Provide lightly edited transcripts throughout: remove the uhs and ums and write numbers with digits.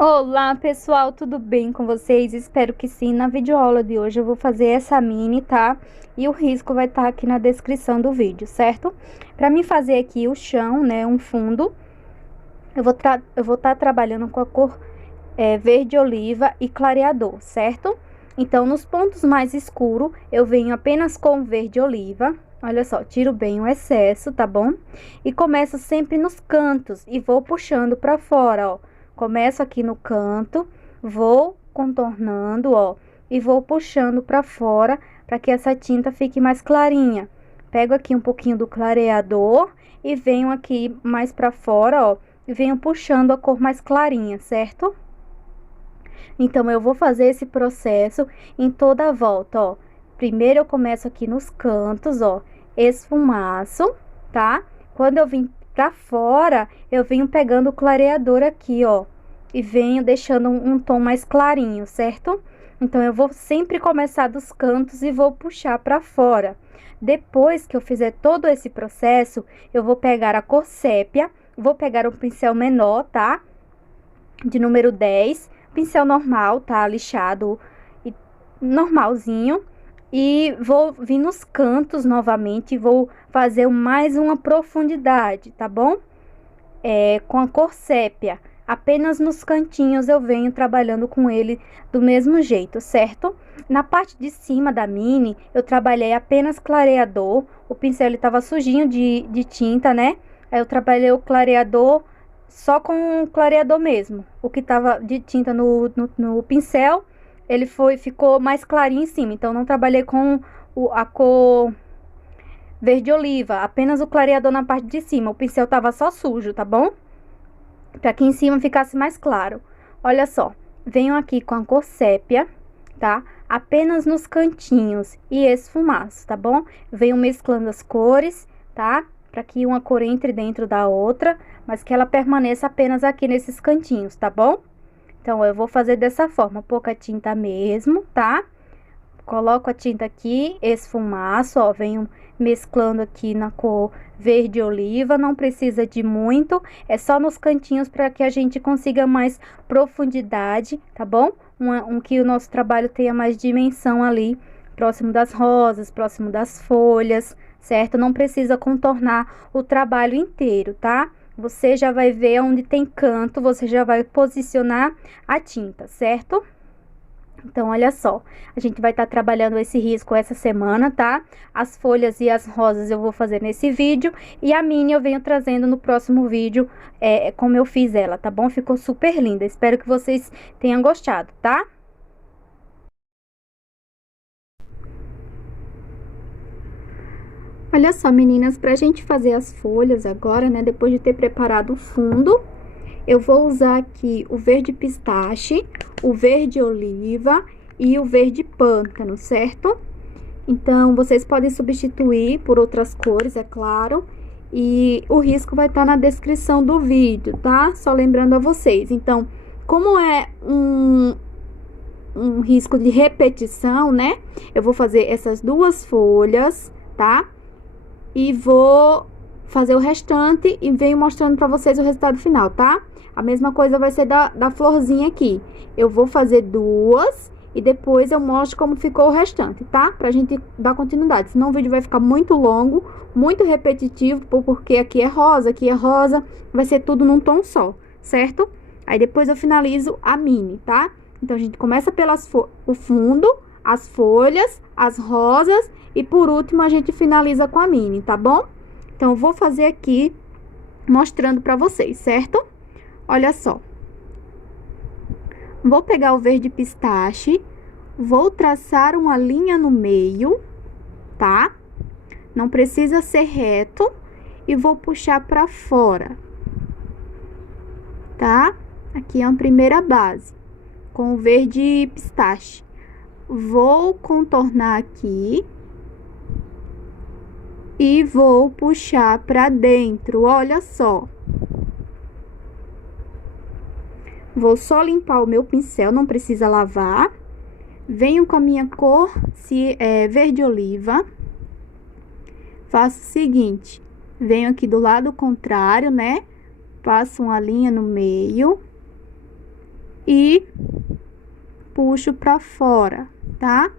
Olá pessoal, tudo bem com vocês? Espero que sim. Na videoaula de hoje eu vou fazer essa mini, tá? E o risco vai estar aqui na descrição do vídeo, certo? Para mim fazer aqui o chão, né, um fundo, eu vou estar trabalhando com a cor verde oliva e clareador, certo? Então nos pontos mais escuros eu venho apenas com verde oliva. Olha só, tiro bem o excesso, tá bom? E começo sempre nos cantos e vou puxando para fora, ó. Começo aqui no canto, vou contornando, ó, e vou puxando para fora para que essa tinta fique mais clarinha. Pego aqui um pouquinho do clareador e venho aqui mais para fora, ó, e venho puxando a cor mais clarinha, certo? Então eu vou fazer esse processo em toda a volta, ó. Primeiro eu começo aqui nos cantos, ó, esfumaço, tá? Quando eu vim pra fora, eu venho pegando o clareador aqui, ó, e venho deixando um tom mais clarinho, certo? Então eu vou sempre começar dos cantos e vou puxar pra fora. Depois que eu fizer todo esse processo, eu vou pegar a cor sépia, vou pegar um pincel menor, tá? De número 10, pincel normal, tá? Lixado e normalzinho. E vou vir nos cantos novamente e vou fazer mais uma profundidade, tá bom? Com a cor sépia, apenas nos cantinhos eu venho trabalhando com ele do mesmo jeito, certo? Na parte de cima da mini, eu trabalhei apenas clareador. O pincel ele tava sujinho de tinta, né? Aí eu trabalhei o clareador só com o clareador mesmo. O que tava de tinta no pincel, ficou mais clarinho em cima. Então, não trabalhei com a cor verde oliva, apenas o clareador na parte de cima. O pincel tava só sujo, tá bom? Para que em cima ficasse mais claro. Olha só, venho aqui com a cor sépia, tá? Apenas nos cantinhos e esfumaço, tá bom? Venho mesclando as cores, tá? Para que uma cor entre dentro da outra, mas que ela permaneça apenas aqui nesses cantinhos, tá bom? Então, eu vou fazer dessa forma, pouca tinta mesmo, tá? Coloco a tinta aqui, esfumaço, ó, venho mesclando aqui na cor verde oliva, não precisa de muito, é só nos cantinhos para que a gente consiga mais profundidade, tá bom? Que o nosso trabalho tenha mais dimensão ali, próximo das rosas, próximo das folhas, certo? Não precisa contornar o trabalho inteiro, tá? Você já vai ver onde tem canto, você já vai posicionar a tinta, certo? Então, olha só, a gente vai estar trabalhando esse risco essa semana, tá? As folhas e as rosas eu vou fazer nesse vídeo e a mini eu venho trazendo no próximo vídeo, como eu fiz ela, tá bom? Ficou super linda, espero que vocês tenham gostado, tá? Olha só, meninas, pra gente fazer as folhas agora, né, depois de ter preparado o fundo, eu vou usar aqui o verde pistache, o verde oliva e o verde pântano, certo? Então, vocês podem substituir por outras cores, é claro. E o risco vai estar na descrição do vídeo, tá? Só lembrando a vocês. Então, como é um risco de repetição, né? Eu vou fazer essas duas folhas, tá? E vou fazer o restante e venho mostrando pra vocês o resultado final, tá? A mesma coisa vai ser da florzinha aqui. Eu vou fazer duas e depois eu mostro como ficou o restante, tá? Pra gente dar continuidade, senão o vídeo vai ficar muito longo, muito repetitivo, porque aqui é rosa, vai ser tudo num tom só, certo? Aí depois eu finalizo a mini, tá? Então, a gente começa o fundo, as folhas, as rosas e por último a gente finaliza com a mini, tá bom? Então, eu vou fazer aqui mostrando pra vocês, certo? Olha só. Vou pegar o verde pistache, vou traçar uma linha no meio, tá? Não precisa ser reto e vou puxar pra fora, tá? Aqui é a primeira base, com o verde pistache. Vou contornar aqui e vou puxar pra dentro, olha só. Vou só limpar o meu pincel, não precisa lavar. Venho com a minha cor verde oliva. Faço o seguinte, venho aqui do lado contrário, né? Passo uma linha no meio. e puxo pra fora, tá?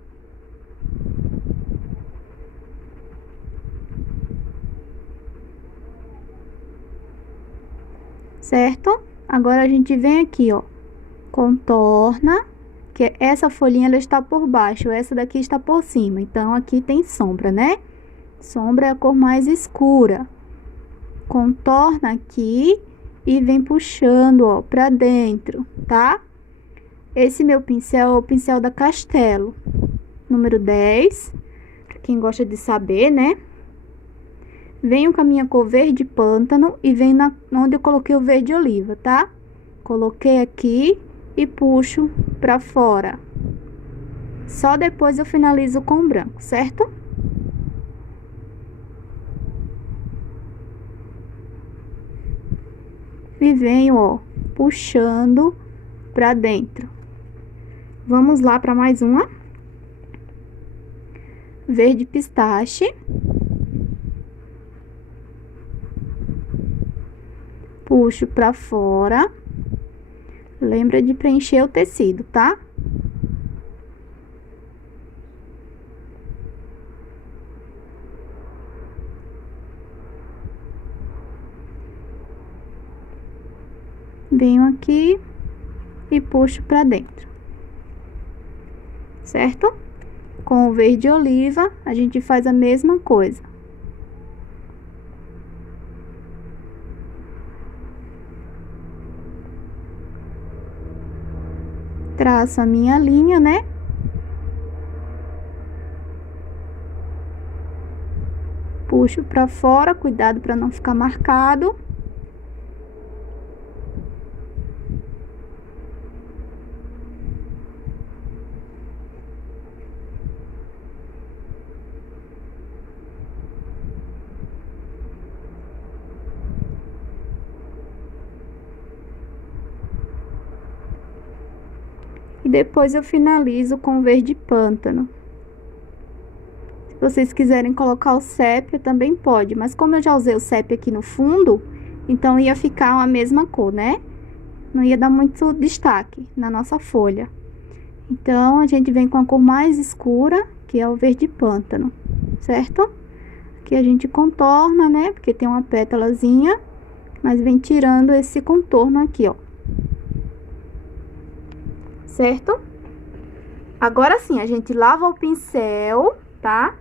Certo? Agora a gente vem aqui, ó, contorna, que essa folhinha ela está por baixo, essa daqui está por cima, então aqui tem sombra, né? Sombra é a cor mais escura. Contorna aqui e vem puxando, ó, pra dentro, tá? Esse meu pincel é o pincel da Castelo, número 10, pra quem gosta de saber, né? Venho com a minha cor verde pântano e venho onde eu coloquei o verde oliva, tá? Coloquei aqui e puxo pra fora. Só depois eu finalizo com o branco, certo? E venho, ó, puxando pra dentro. Vamos lá para mais uma. Verde pistache. Puxo pra fora. Lembra de preencher o tecido, tá? Venho aqui e puxo pra dentro. Certo? Com o verde oliva, a gente faz a mesma coisa. Traço a minha linha, né? Puxo pra fora, cuidado para não ficar marcado. E depois eu finalizo com verde pântano. Se vocês quiserem colocar o sépia, também pode. Mas como eu já usei o sépia aqui no fundo, então ia ficar a mesma cor, né? Não ia dar muito destaque na nossa folha. Então, a gente vem com a cor mais escura, que é o verde pântano, certo? Aqui a gente contorna, né? Porque tem uma pétalazinha, mas vem tirando esse contorno aqui, ó. Certo? Agora sim, a gente lava o pincel, tá?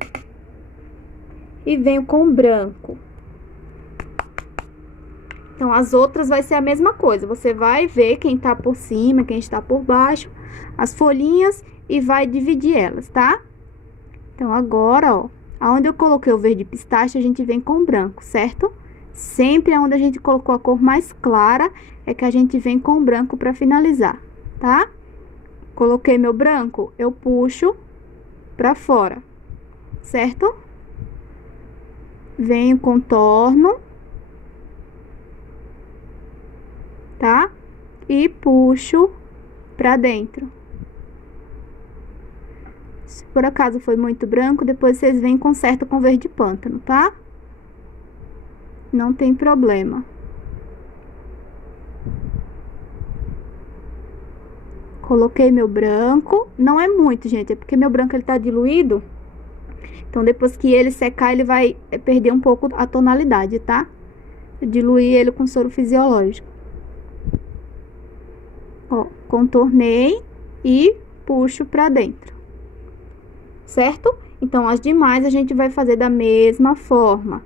E venho com o branco. Então, as outras vai ser a mesma coisa. Você vai ver quem tá por cima, quem está por baixo, as folhinhas e vai dividir elas, tá? Então, agora, ó, aonde eu coloquei o verde pistache, a gente vem com o branco, certo? Sempre aonde a gente colocou a cor mais clara, é que a gente vem com o branco pra finalizar, tá? Coloquei meu branco, eu puxo pra fora, certo? Venho, contorno, tá? E puxo pra dentro. Se por acaso foi muito branco, depois vocês vêm e consertam com verde pântano, tá? Não tem problema. Coloquei meu branco, não é muito, gente, é porque meu branco ele tá diluído. Então, depois que ele secar, ele vai perder um pouco a tonalidade, tá? Eu diluí ele com soro fisiológico. Ó, contornei e puxo pra dentro. Certo? Então, as demais a gente vai fazer da mesma forma,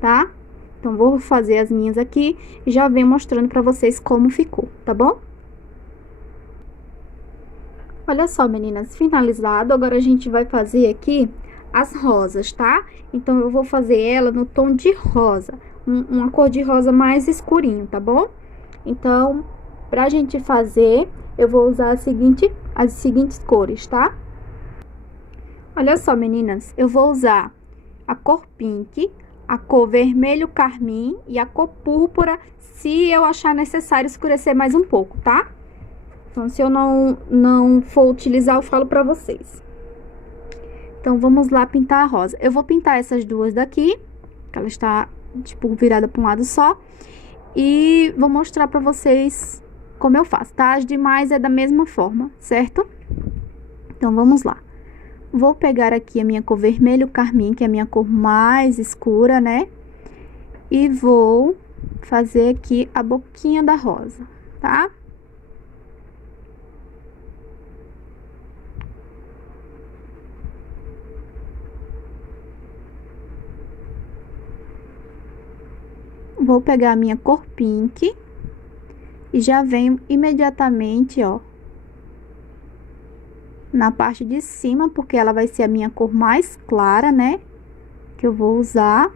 tá? Então, vou fazer as minhas aqui e já venho mostrando pra vocês como ficou, tá bom? Olha só, meninas, finalizado. Agora, a gente vai fazer aqui as rosas, tá? Então, eu vou fazer ela no tom de rosa, uma cor de rosa mais escurinho, tá bom? Então, pra gente fazer, eu vou usar as seguintes cores, tá? Olha só, meninas, eu vou usar a cor pink, a cor vermelho carmim e a cor púrpura, se eu achar necessário escurecer mais um pouco, tá? Então, se eu não for utilizar, eu falo pra vocês. Então, vamos lá pintar a rosa. Eu vou pintar essas duas daqui, que ela está, tipo, virada pra um lado só. E vou mostrar pra vocês como eu faço, tá? As demais é da mesma forma, certo? Então, vamos lá. Vou pegar aqui a minha cor vermelho carmim, que é a minha cor mais escura, né? E vou fazer aqui a boquinha da rosa, tá? Vou pegar a minha cor pink e já venho imediatamente, ó, na parte de cima, porque ela vai ser a minha cor mais clara, né? Que eu vou usar.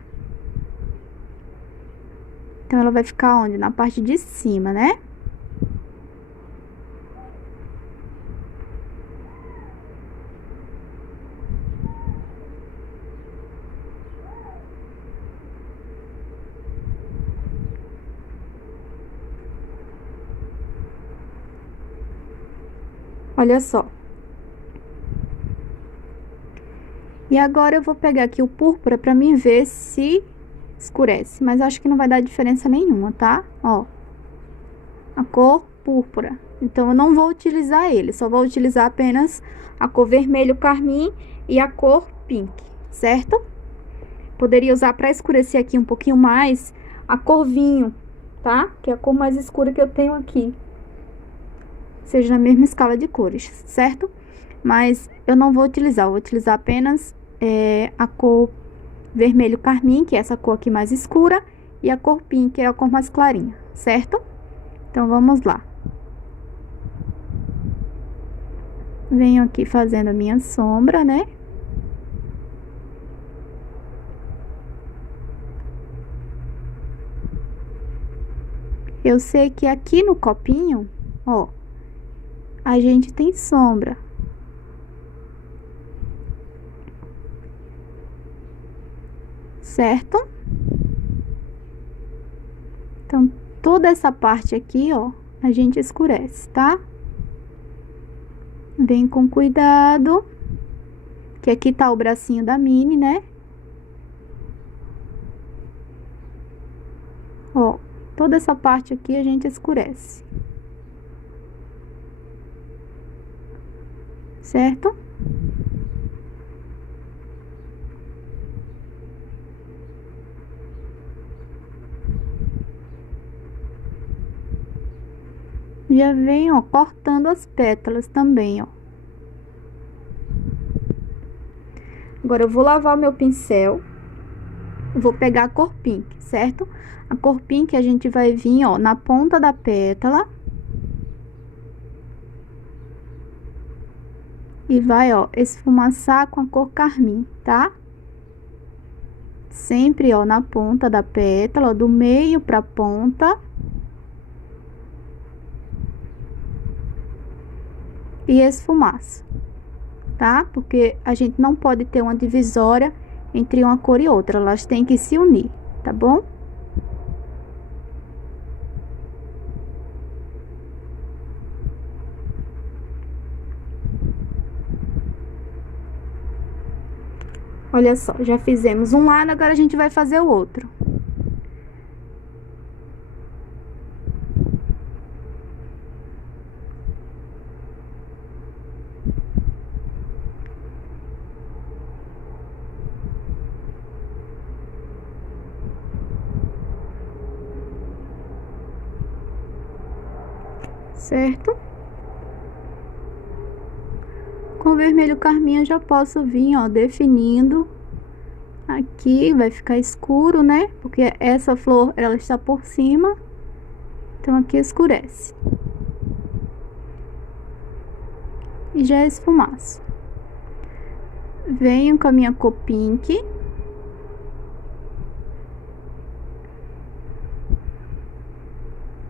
Então, ela vai ficar onde? Na parte de cima, né? Olha só. E agora eu vou pegar aqui o púrpura pra mim ver se escurece. Mas acho que não vai dar diferença nenhuma, tá? Ó. A cor púrpura. Então, eu não vou utilizar ele. Só vou utilizar apenas a cor vermelho carmim e a cor pink, certo? Poderia usar pra escurecer aqui um pouquinho mais a cor vinho, tá? Que é a cor mais escura que eu tenho aqui. Seja na mesma escala de cores, certo? Mas eu não vou utilizar. Eu vou utilizar apenas a cor vermelho carmim, que é essa cor aqui mais escura, e a cor pink, que é a cor mais clarinha, certo? Então, vamos lá. Venho aqui fazendo a minha sombra, né? Eu sei que aqui no copinho, ó, a gente tem sombra. Certo? Então, toda essa parte aqui, ó, a gente escurece, tá? Vem com cuidado, que aqui tá o bracinho da Minnie, né? Ó, toda essa parte aqui a gente escurece. Certo? Já vem, ó, cortando as pétalas também, ó. Agora, eu vou lavar o meu pincel. Vou pegar a cor pink, certo? A cor pink a gente vai vir, ó, na ponta da pétala. E vai, ó, esfumaçar com a cor carmim, tá? Sempre, ó, na ponta da pétala, ó, do meio pra ponta. E esfumaça, tá? Porque a gente não pode ter uma divisória entre uma cor e outra, elas têm que se unir, tá bom? Olha só, já fizemos um lado, agora a gente vai fazer o outro. Certo? Com vermelho carmim eu já posso vir, ó, definindo. Aqui vai ficar escuro, né? Porque essa flor, ela está por cima. Então, aqui escurece. E já esfumaço. Venho com a minha cor pink.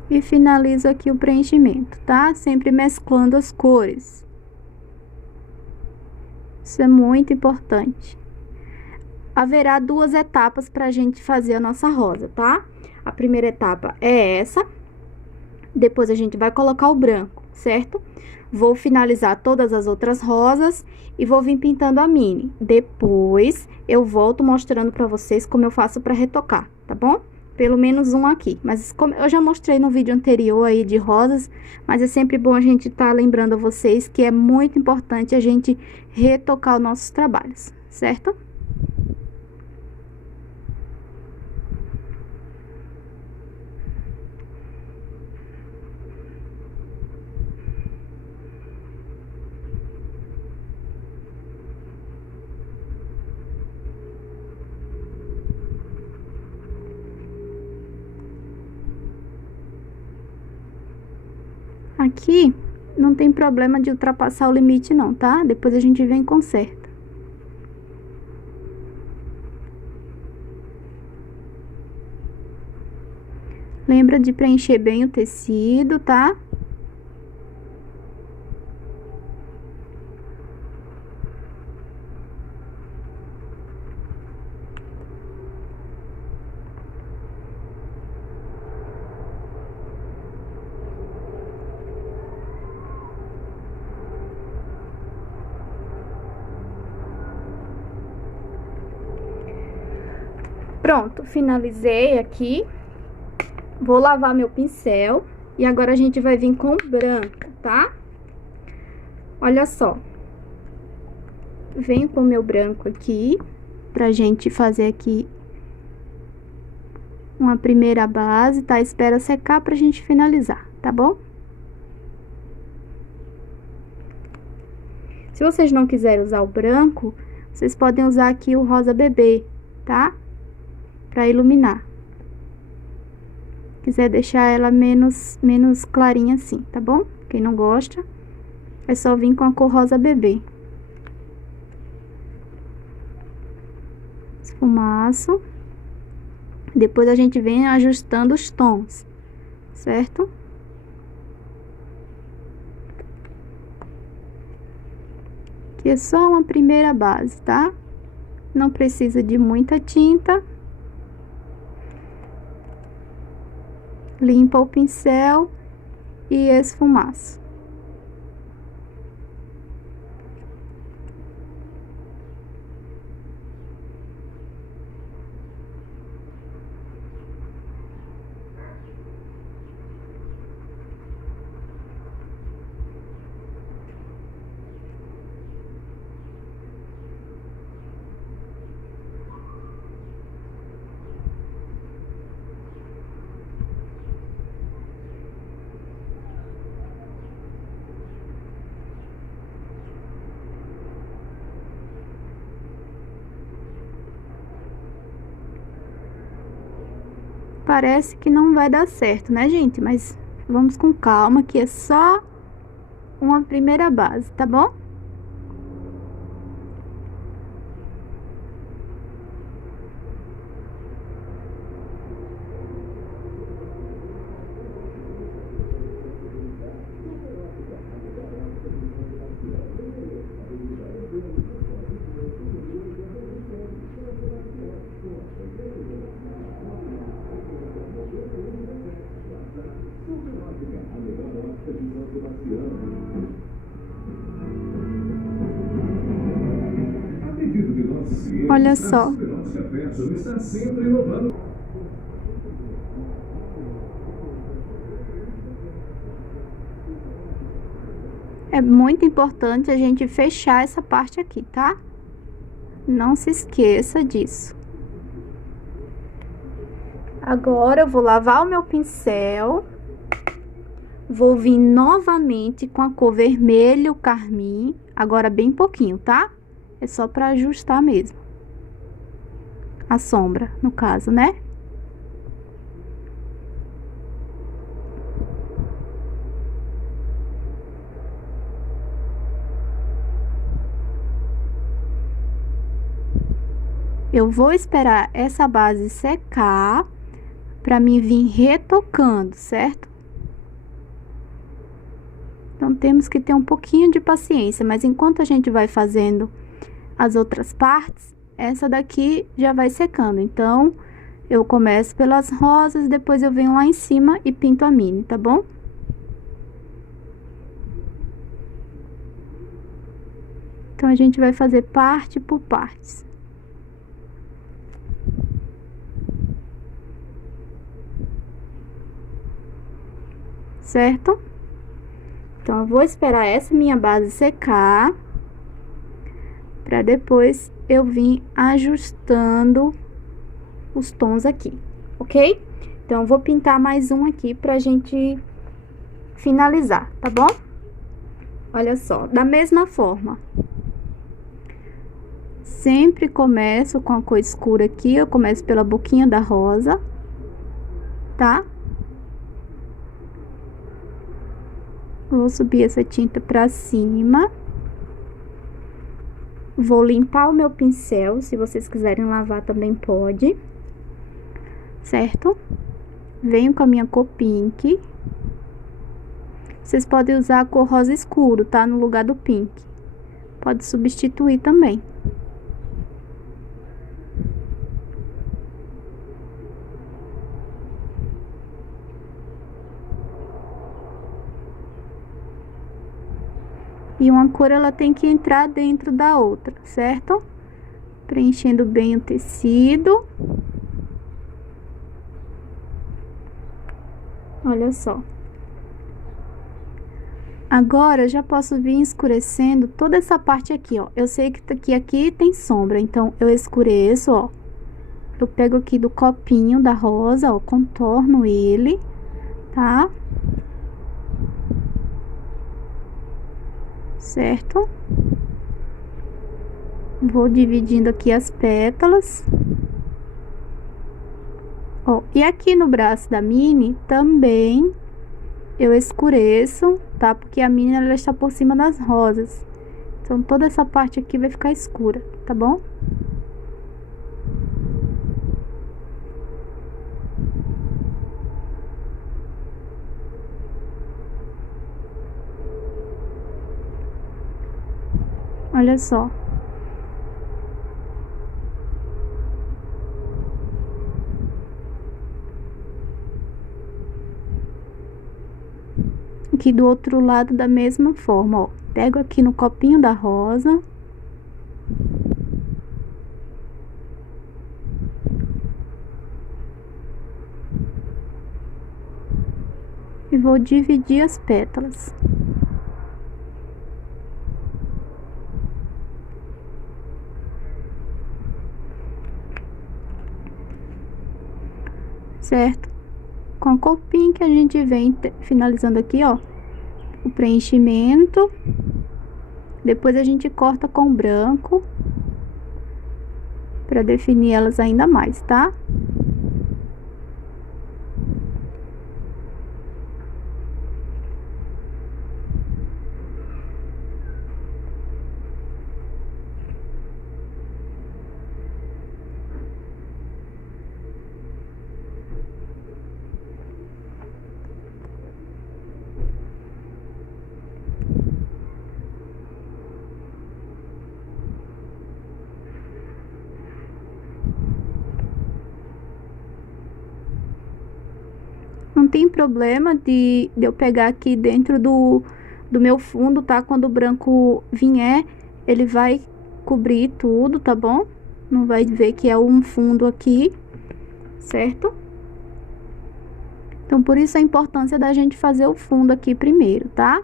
E finalizo aqui o preenchimento, tá? Sempre mesclando as cores. Isso é muito importante. Haverá duas etapas pra gente fazer a nossa rosa, tá? A primeira etapa é essa. Depois a gente vai colocar o branco, certo? Vou finalizar todas as outras rosas e vou vir pintando a Minnie. Depois, eu volto mostrando pra vocês como eu faço pra retocar, tá bom? pelo menos um aqui. Mas como eu já mostrei no vídeo anterior aí de rosas, mas é sempre bom a gente estar lembrando a vocês que é muito importante a gente retocar os nossos trabalhos, certo? Aqui não tem problema de ultrapassar o limite não, tá? Depois a gente vem e conserta. Lembra de preencher bem o tecido, tá? Pronto, finalizei aqui. Vou lavar meu pincel e agora a gente vai vir com branco, tá? Olha só. Venho com o meu branco aqui, pra gente fazer aqui uma primeira base, tá? Espera secar pra gente finalizar, tá bom? Se vocês não quiserem usar o branco, vocês podem usar aqui o rosa bebê, tá? Pra iluminar. Quiser deixar ela menos clarinha assim, tá bom? Quem não gosta, é só vir com a cor rosa bebê. Esfumaço. Depois a gente vem ajustando os tons, certo? Aqui é só uma primeira base, tá? Não precisa de muita tinta. Limpa o pincel e esfumaça. Parece que não vai dar certo, né, gente? Mas vamos com calma, que é só uma primeira base, tá bom? Olha só. É muito importante a gente fechar essa parte aqui, tá? Não se esqueça disso. Agora eu vou lavar o meu pincel. Vou vir novamente com a cor vermelho carmim, agora bem pouquinho, tá? É só pra ajustar mesmo. A sombra, no caso, né? Eu vou esperar essa base secar pra mim vir retocando, certo? Então, temos que ter um pouquinho de paciência, mas enquanto a gente vai fazendo as outras partes, essa daqui já vai secando. Então, eu começo pelas rosas, depois eu venho lá em cima e pinto a mini, tá bom? Então, a gente vai fazer parte por partes. certo? Então, eu vou esperar essa minha base secar, para depois eu vir ajustando os tons aqui, ok? Então, eu vou pintar mais um aqui pra gente finalizar, tá bom? Olha só, da mesma forma. Sempre começo com a cor escura aqui, eu começo pela boquinha da rosa, tá? Vou subir essa tinta pra cima. Vou limpar o meu pincel, se vocês quiserem lavar também pode, certo? Venho com a minha cor pink. Vocês podem usar a cor rosa escuro, tá? No lugar do pink. Pode substituir também. E uma cor, ela tem que entrar dentro da outra, certo? Preenchendo bem o tecido. Olha só. Agora, eu já posso vir escurecendo toda essa parte aqui, ó. Eu sei que aqui tem sombra, então, eu escureço, ó. Eu pego aqui do copinho da rosa, ó, contorno ele, tá? Certo? Vou dividindo aqui as pétalas. Ó, e aqui no braço da mini também eu escureço, tá? Porque a mini, ela está por cima das rosas. Então, toda essa parte aqui vai ficar escura, tá bom? Olha só. Aqui do outro lado da mesma forma, ó. Pego aqui no copinho da rosa. E vou dividir as pétalas. Certo? Com a cor pink a gente vem finalizando aqui, ó, o preenchimento. Depois a gente corta com branco para definir elas ainda mais, tá? Não tem problema de eu pegar aqui dentro do meu fundo, tá? Quando o branco vier, ele vai cobrir tudo, tá bom? Não vai ver que é um fundo aqui, certo? Então, por isso a importância da gente fazer o fundo aqui primeiro, tá?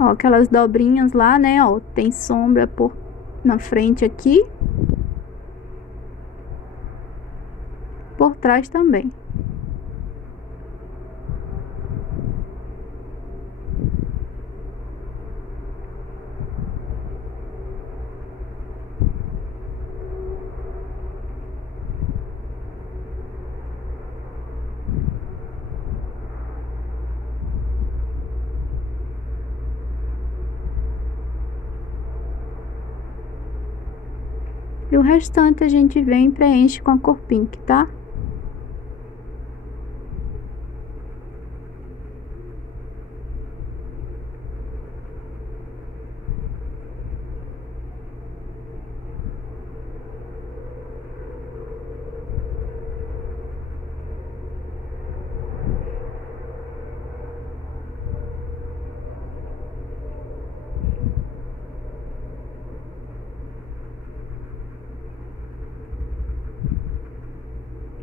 Ó, aquelas dobrinhas lá, né, ó, tem sombra na frente aqui. Por trás também. E o restante a gente vem e preenche com a cor pink, tá?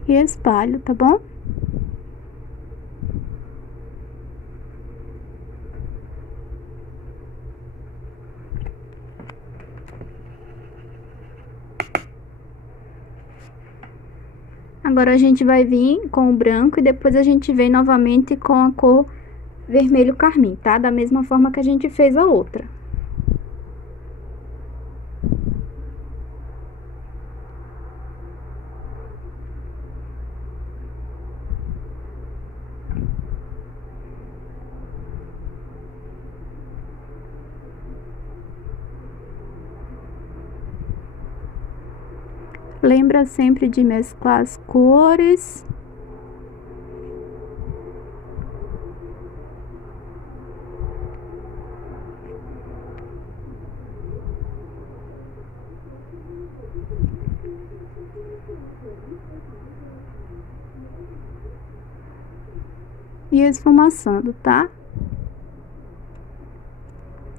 e espalho, tá bom? Agora a gente vai vir com o branco e depois a gente vem novamente com a cor vermelho carmim, tá? Da mesma forma que a gente fez a outra. Lembra sempre de mesclar as cores. E esfumaçando, tá?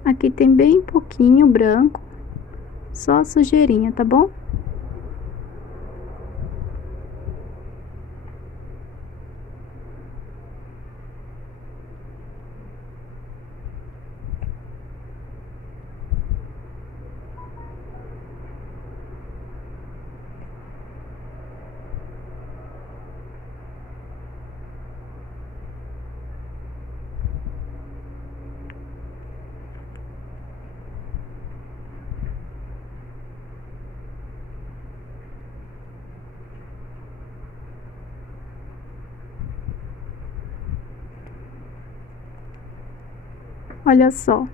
Aqui tem bem pouquinho branco, só sujeirinha, tá bom? Olha só.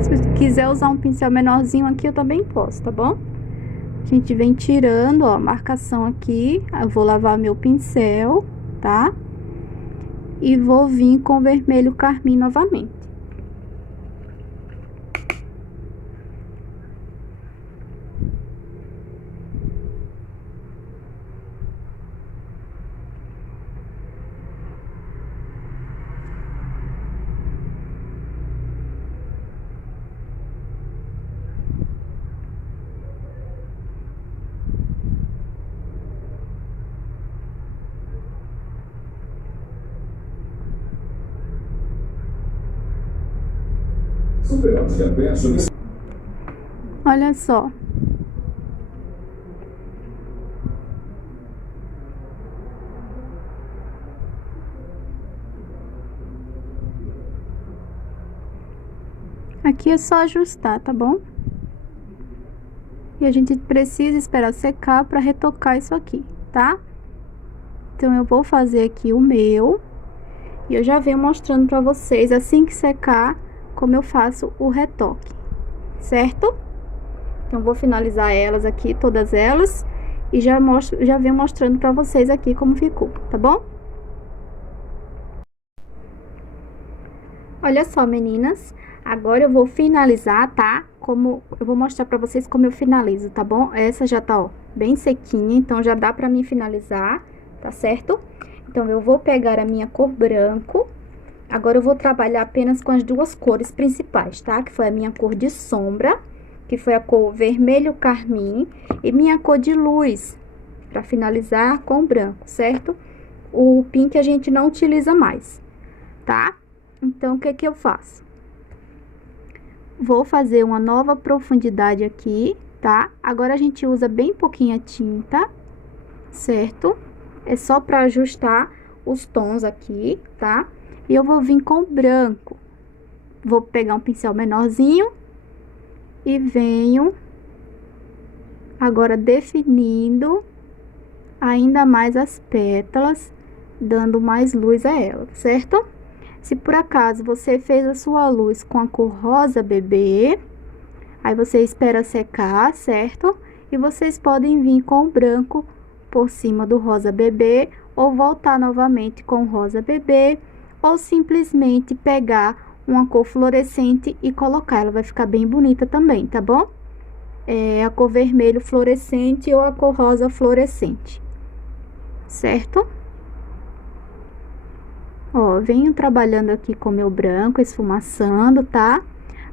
Se quiser usar um pincel menorzinho aqui, eu também posso, tá bom? A gente vem tirando, ó, a marcação aqui. Eu vou lavar meu pincel, tá? E vou vir com vermelho carmim novamente. Olha só. Aqui é só ajustar, tá bom? E a gente precisa esperar secar para retocar isso aqui, tá? Então, eu vou fazer aqui o meu. E eu já venho mostrando para vocês, assim que secar, como eu faço o retoque, certo? Então, vou finalizar elas aqui, todas elas. E já venho mostrando para vocês aqui como ficou, tá bom? Olha só, meninas. Agora eu vou finalizar, tá? Eu vou mostrar pra vocês como eu finalizo, tá bom? Essa já tá, ó, bem sequinha, então já dá pra mim finalizar, tá certo? Então, eu vou pegar a minha cor branco. Agora, eu vou trabalhar apenas com as duas cores principais, tá? Que foi a minha cor de sombra, que foi a cor vermelho carmim, e minha cor de luz, pra finalizar com branco, certo? O pink a gente não utiliza mais, tá? Então, o que que eu faço? Vou fazer uma nova profundidade aqui, tá? Agora, a gente usa bem pouquinha tinta, certo? É só pra ajustar os tons aqui, tá? E eu vou vir com branco. Vou pegar um pincel menorzinho e venho agora definindo ainda mais as pétalas, dando mais luz a ela, certo? Se por acaso você fez a sua luz com a cor rosa bebê, aí você espera secar, certo? E vocês podem vir com o branco por cima do rosa bebê ou voltar novamente com rosa bebê, ou simplesmente pegar uma cor fluorescente e colocar. Ela vai ficar bem bonita também, tá bom? A cor vermelho fluorescente ou a cor rosa fluorescente, certo? Ó, venho trabalhando aqui com meu branco, esfumaçando, tá?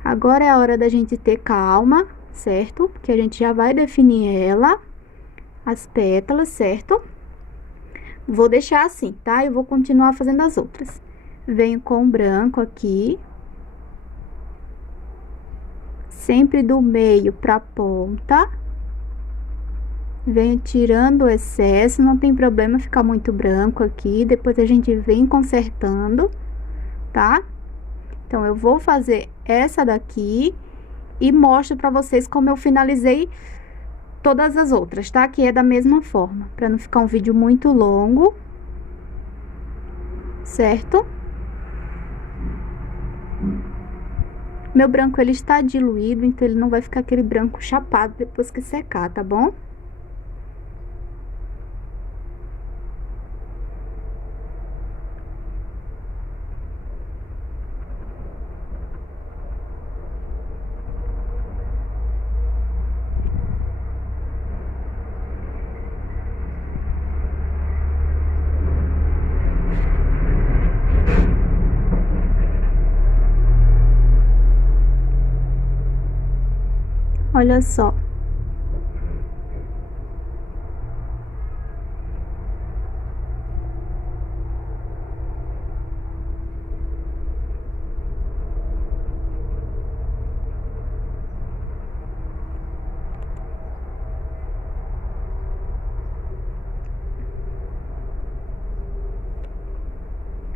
Agora é a hora da gente ter calma, certo? Porque a gente já vai definir ela, as pétalas, certo? Vou deixar assim, tá? Eu vou continuar fazendo as outras. Venho com o branco aqui. Sempre do meio pra ponta. Venho tirando o excesso, não tem problema ficar muito branco aqui. Depois a gente vem consertando, tá? Então, eu vou fazer essa daqui e mostro pra vocês como eu finalizei todas as outras, tá? Que é da mesma forma, pra não ficar um vídeo muito longo, certo? Meu branco, ele está diluído, então ele não vai ficar aquele branco chapado depois que secar, tá bom? Olha só.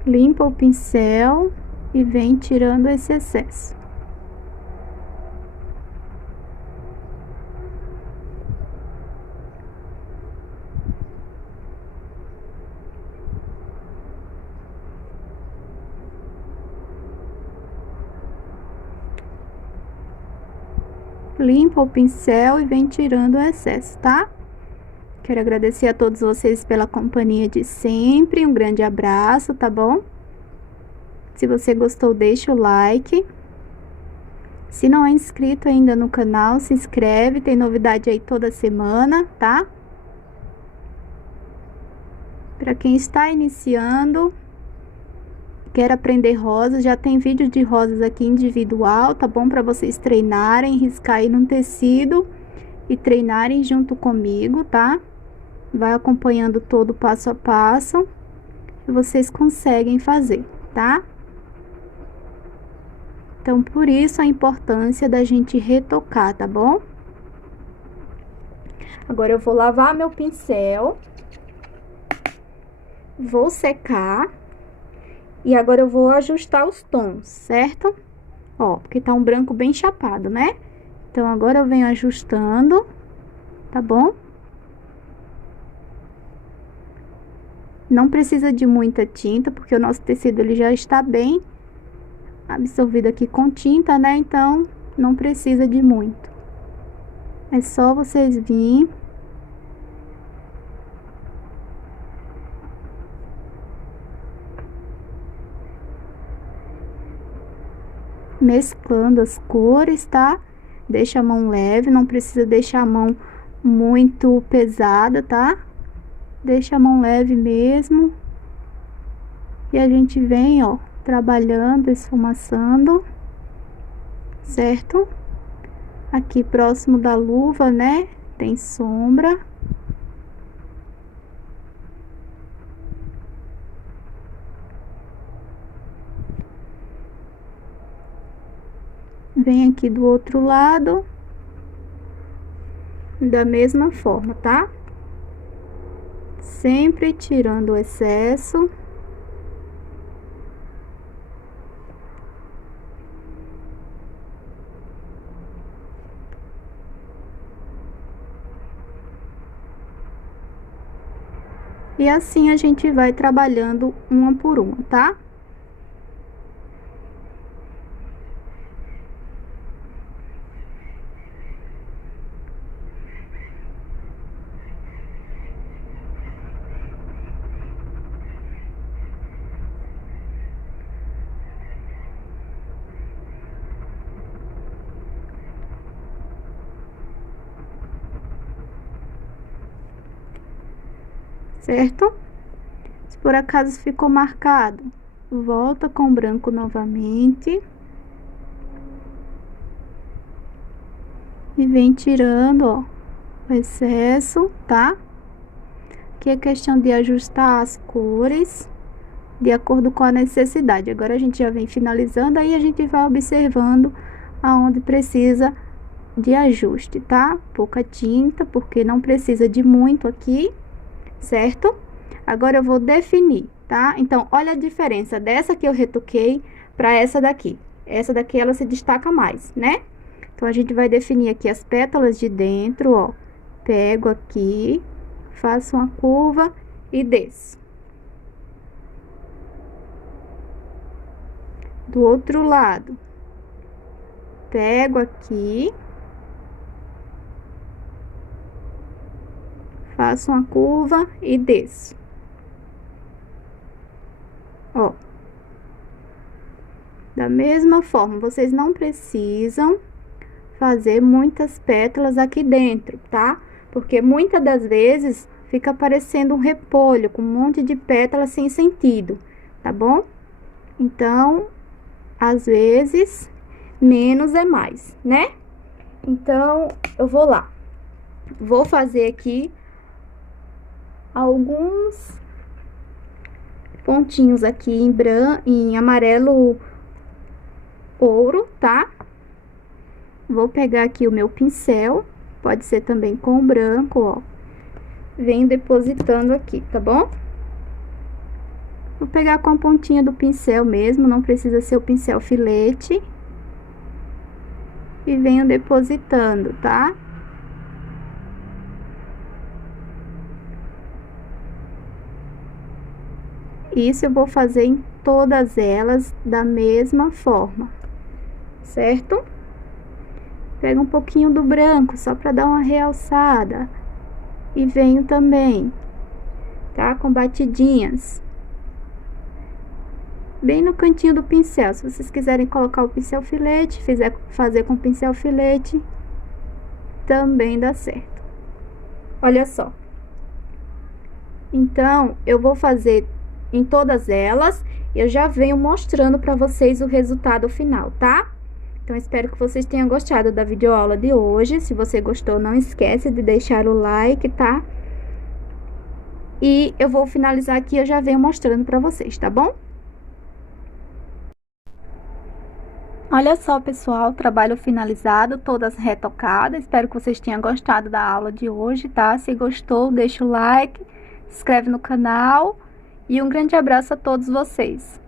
Limpa o pincel e vem tirando esse excesso. Limpa o pincel e vem tirando o excesso, tá? Quero agradecer a todos vocês pela companhia de sempre. Um grande abraço, tá bom? Se você gostou, deixa o like. Se não é inscrito ainda no canal, se inscreve. Tem novidade aí toda semana, tá? Para quem está iniciando, quer aprender rosas, já tem vídeo de rosas aqui individual, tá bom? Para vocês treinarem, riscar aí no tecido e treinarem junto comigo, tá? Vai acompanhando todo passo a passo e vocês conseguem fazer, tá? Então, por isso a importância da gente retocar, tá bom? Agora eu vou lavar meu pincel, vou secar e agora eu vou ajustar os tons, certo? Ó, porque tá um branco bem chapado, né? Então, agora eu venho ajustando, tá bom? Não precisa de muita tinta, porque o nosso tecido ele já está bem absorvido aqui com tinta, né? Então, não precisa de muito. É só vocês virem mesclando as cores, tá? Deixa a mão leve, não precisa deixar a mão muito pesada, tá? Deixa a mão leve mesmo. E a gente vem, ó, trabalhando, esfumaçando, certo? Aqui próximo da luva, né? Tem sombra. Vem aqui do outro lado, da mesma forma, tá? Sempre tirando o excesso. E assim a gente vai trabalhando uma por uma, tá? certo? Se por acaso ficou marcado, volta com o branco novamente. E vem tirando, ó, o excesso, tá? Aqui é questão de ajustar as cores de acordo com a necessidade. Agora a gente já vem finalizando, aí a gente vai observando aonde precisa de ajuste, tá? Pouca tinta, porque não precisa de muito aqui, certo? Agora eu vou definir, tá? Então, olha a diferença dessa que eu retoquei para essa daqui. Essa daqui, ela se destaca mais, né? Então, a gente vai definir aqui as pétalas de dentro, ó. Pego aqui, faço uma curva e desço. Do outro lado, pego aqui, faço uma curva e desço. Ó. Da mesma forma, vocês não precisam fazer muitas pétalas aqui dentro, tá? Porque muitas das vezes fica parecendo um repolho com um monte de pétalas sem sentido, tá bom? Então, às vezes, menos é mais, né? Então, eu vou lá. Vou fazer aqui alguns pontinhos aqui em amarelo ouro, tá? Vou pegar aqui o meu pincel, pode ser também com branco, ó. Venho depositando aqui, tá bom? Vou pegar com a pontinha do pincel mesmo, não precisa ser o pincel filete. E venho depositando, tá? Isso eu vou fazer em todas elas da mesma forma, certo? Pego um pouquinho do branco, só para dar uma realçada. E venho também, tá? Com batidinhas. Bem no cantinho do pincel. Se vocês quiserem colocar o pincel filete, fazer com pincel filete, também dá certo. Olha só. Então, eu vou fazer em todas elas, eu já venho mostrando para vocês o resultado final, tá? Então, espero que vocês tenham gostado da videoaula de hoje. Se você gostou, não esquece de deixar o like, tá? E eu vou finalizar aqui, eu já venho mostrando para vocês, tá bom? Olha só, pessoal, trabalho finalizado, todas retocadas. Espero que vocês tenham gostado da aula de hoje, tá? Se gostou, deixa o like, se inscreve no canal e um grande abraço a todos vocês.